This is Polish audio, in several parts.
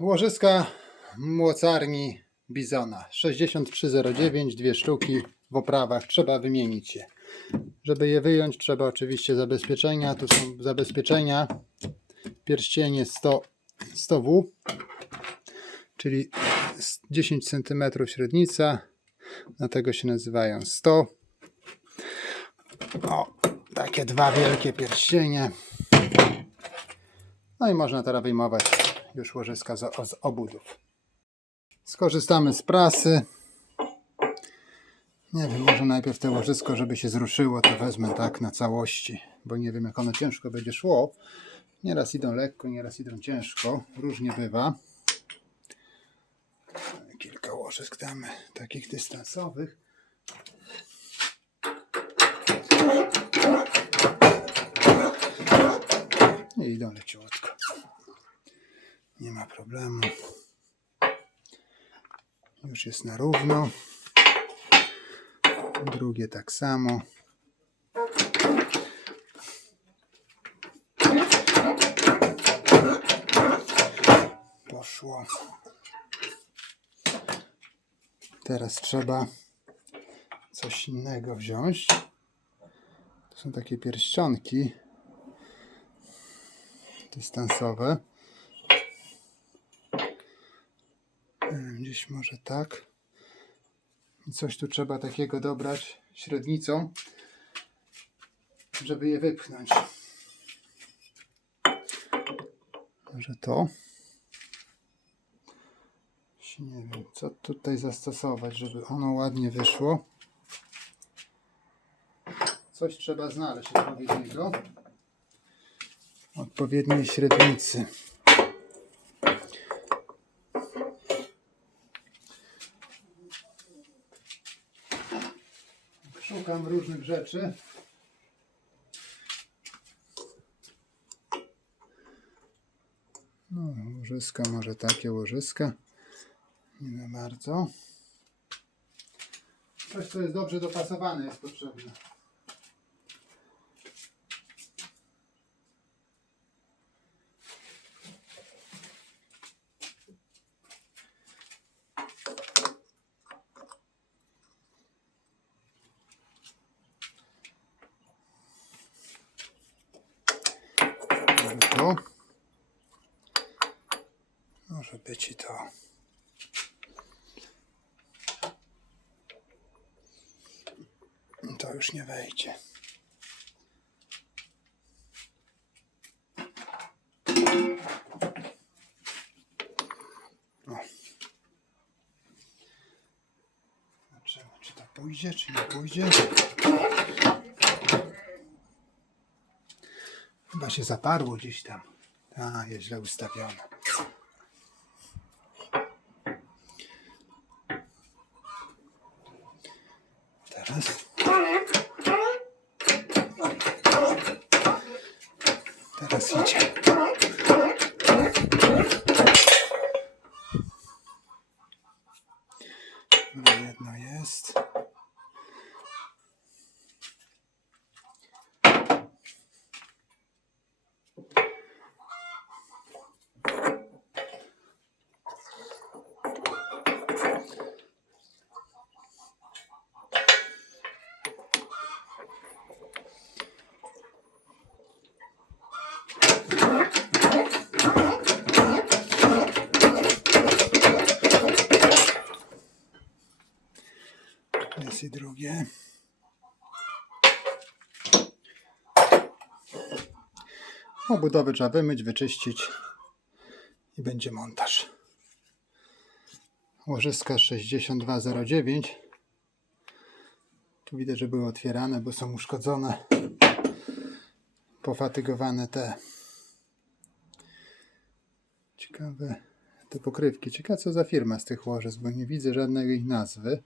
Łożyska młocarni Bizona 6309, dwie sztuki w oprawach, trzeba wymienić je. Żeby je wyjąć trzeba oczywiście zabezpieczenia, tu są zabezpieczenia, pierścienie 100, 100W, czyli 10 cm średnica, dlatego się nazywają 100. O, takie dwa wielkie pierścienie. No i można teraz wyjmować już łożyska z, z obudów. Skorzystamy z prasy. Nie wiem, może najpierw te łożysko, żeby się zruszyło, to wezmę tak na całości, bo nie wiem jak ono ciężko będzie szło. Nieraz idą lekko, nieraz idą ciężko, różnie bywa. Kilka łożysk damy takich dystansowych. I idą leciutko. Nie ma problemu. Już jest na równo. Drugie tak samo. Poszło. Teraz trzeba coś innego wziąć. To są takie pierścionki dystansowe. Nie wiem, Gdzieś może tak. I coś tu trzeba takiego dobrać średnicą, żeby je wypchnąć. Może to. Nie wiem, co tutaj zastosować, żeby ono ładnie wyszło. Coś trzeba znaleźć odpowiedniego. Odpowiedniej średnicy. Różnych rzeczy. No, łożyska, może takie łożyska. Nie za bardzo. Coś, co jest dobrze dopasowane, jest potrzebne. Może to. Może być i to. To już nie wejdzie. O. Zobaczymy, czy to pójdzie, czy nie pójdzie. Chyba się zaparło gdzieś tam. A, jest źle ustawione. Teraz. Teraz idzie. Jest i drugie. Obudowy trzeba wymyć, wyczyścić i będzie montaż. Łożyska 6209. Tu widać, że były otwierane, bo są uszkodzone. Pofatygowane te. Ciekawe te pokrywki. Ciekawe co za firma z tych łożysk, bo nie widzę żadnej ich nazwy.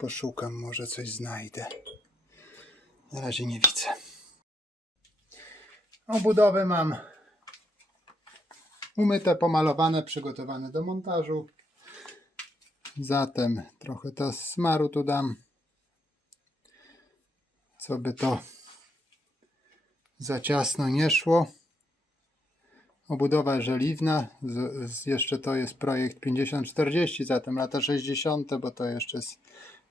Poszukam, może coś znajdę. Na razie nie widzę. Obudowy mam umyte, pomalowane, przygotowane do montażu. Zatem trochę to smaru tu dam. Co by to za ciasno nie szło. obudowa żeliwna. Z, z, jeszcze to jest projekt 5040, zatem lata 60., bo to jeszcze jest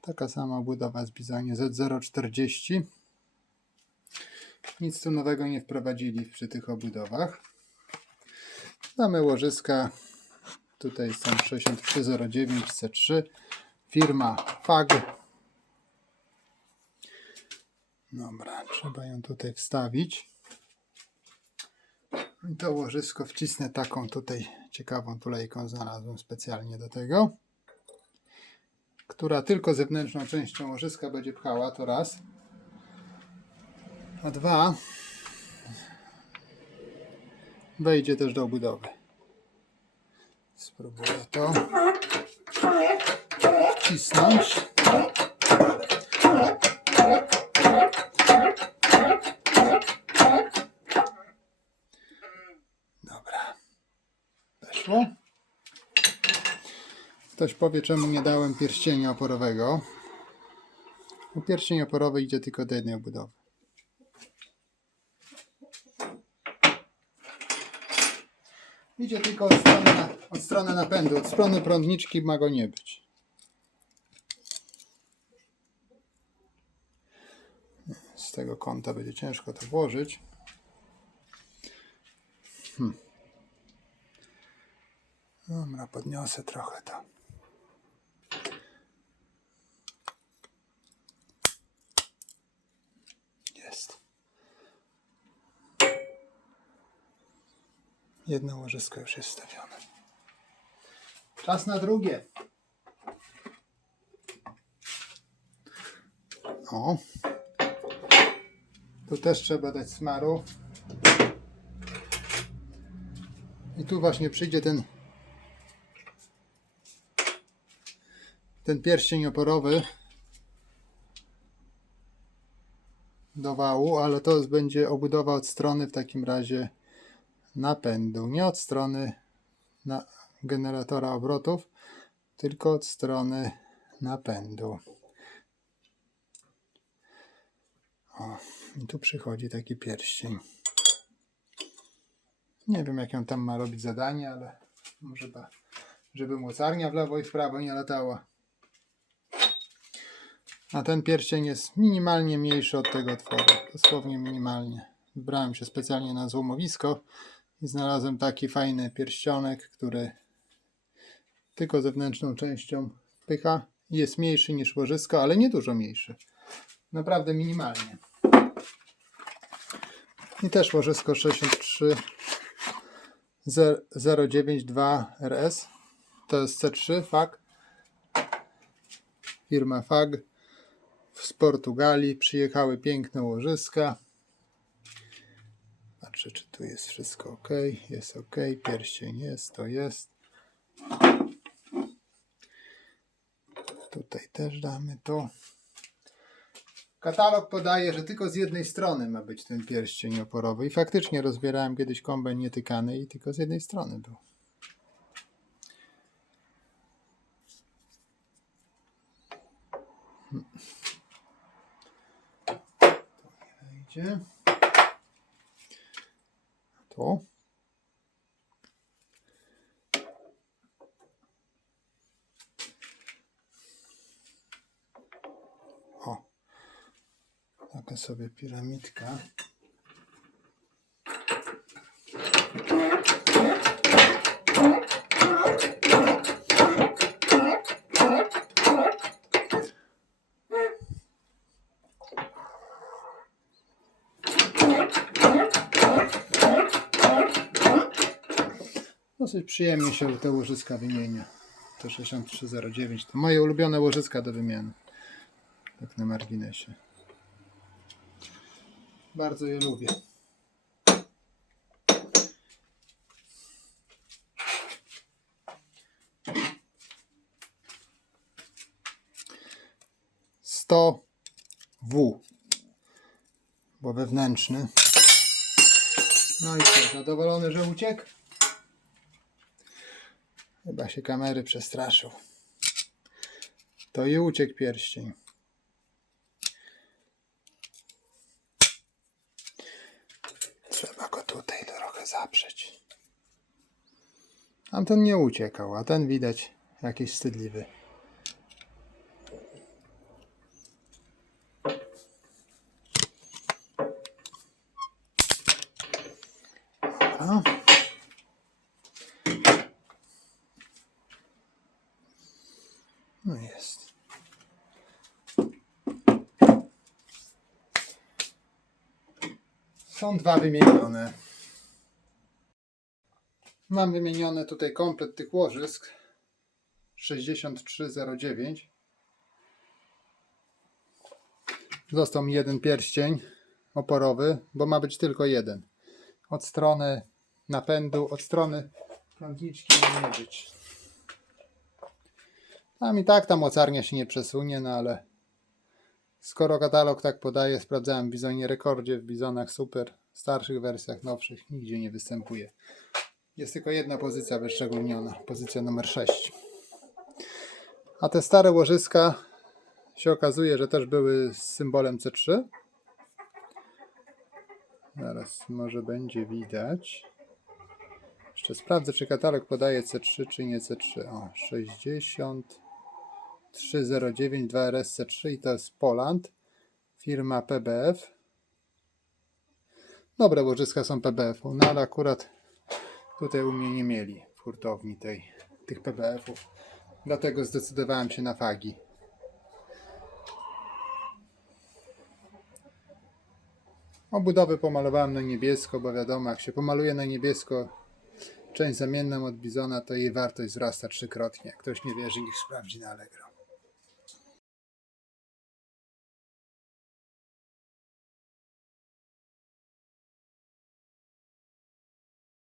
taka sama obudowa z Bizonie Z040. Nic tu nowego nie wprowadzili przy tych obudowach. Mamy łożyska. Tutaj są 6309 C3. Firma FAG. Dobra, trzeba ją tutaj wstawić. I to łożysko wcisnę taką tutaj ciekawą tulejką znalazłem specjalnie do tego. Która tylko zewnętrzną częścią łożyska będzie pchała, to raz. A dwa wejdzie też do obudowy. Spróbuję to wcisnąć. Dobra. Weszło. Ktoś powie, czemu nie dałem pierścienia oporowego. Bo pierścień oporowy idzie tylko do jednej obudowy. Idzie tylko od strony, od strony napędu, od strony prądniczki ma go nie być. Z tego kąta będzie ciężko to włożyć. Hmm. Dobra, podniosę trochę to. Jest. Jedno łożysko już jest stawione. Czas na drugie. O. Tu też trzeba dać smaru. I tu właśnie przyjdzie ten ten pierścień oporowy do wału, ale to będzie obudowa od strony w takim razie napędu, nie od strony generatora obrotów, tylko od strony napędu. O, i tu przychodzi taki pierścień. Nie wiem, jak on tam ma robić zadanie, ale może żeby mocarnia w lewo i w prawo nie latała. A ten pierścień jest minimalnie mniejszy od tego otworu. Dosłownie minimalnie. Wybrałem się specjalnie na złomowisko i znalazłem taki fajny pierścionek, który tylko zewnętrzną częścią pycha. Jest mniejszy niż łożysko, ale nie dużo mniejszy. Naprawdę minimalnie. I też łożysko 63 092 RS. To jest C3 FAG. Firma FAG z Portugalii. Przyjechały piękne łożyska. Patrzę, czy tu jest wszystko ok. Jest ok. Pierścień jest, to jest. Tutaj też damy to. Katalog podaje, że tylko z jednej strony ma być ten pierścień oporowy. I faktycznie rozbierałem kiedyś kombajn nietykany i tylko z jednej strony był. Wejdzie. To. O. Taka sobie piramidka. Dosyć przyjemnie się te łożyska wymienia. To 6309 to moje ulubione łożyska do wymiany. Tak na marginesie. Bardzo je lubię. Sto W, bo wewnętrzny. No i co, zadowolony, że uciekł? Chyba się kamery przestraszył. To i uciekł pierścień. Trzeba go tutaj trochę zaprzeć. Tamten nie uciekał, a ten widać jakiś wstydliwy. A. No jest. Są dwa wymienione. Mam wymienione tutaj komplet tych łożysk 6309. Został mi jeden pierścień oporowy, bo ma być tylko jeden. Od strony napędu, od strony prądniczki nie być. Tam i tak ta mocarnia się nie przesunie, no ale skoro katalog tak podaje, sprawdzałem w Bizonie Rekordzie, w Bizonach Super, starszych wersjach, nowszych, nigdzie nie występuje. Jest tylko jedna pozycja wyszczególniona, pozycja numer 6. A te stare łożyska się okazuje, że też były z symbolem C3. Zaraz może będzie widać. Jeszcze sprawdzę, czy katalog podaje C3, czy nie C3. O, 60 309 2RS C3 i to jest Poland. Firma PBF. Dobre łożyska są PBF-u, no ale akurat Tutaj u mnie nie mieli w hurtowni tej, tych PBF-ów. Dlatego zdecydowałem się na fagi. Obudowy pomalowałem na niebiesko, bo wiadomo, jak się pomaluje na niebiesko część zamienną od bizona, to jej wartość wzrasta trzykrotnie. Ktoś nie wierzy, niech sprawdzi na Allegro.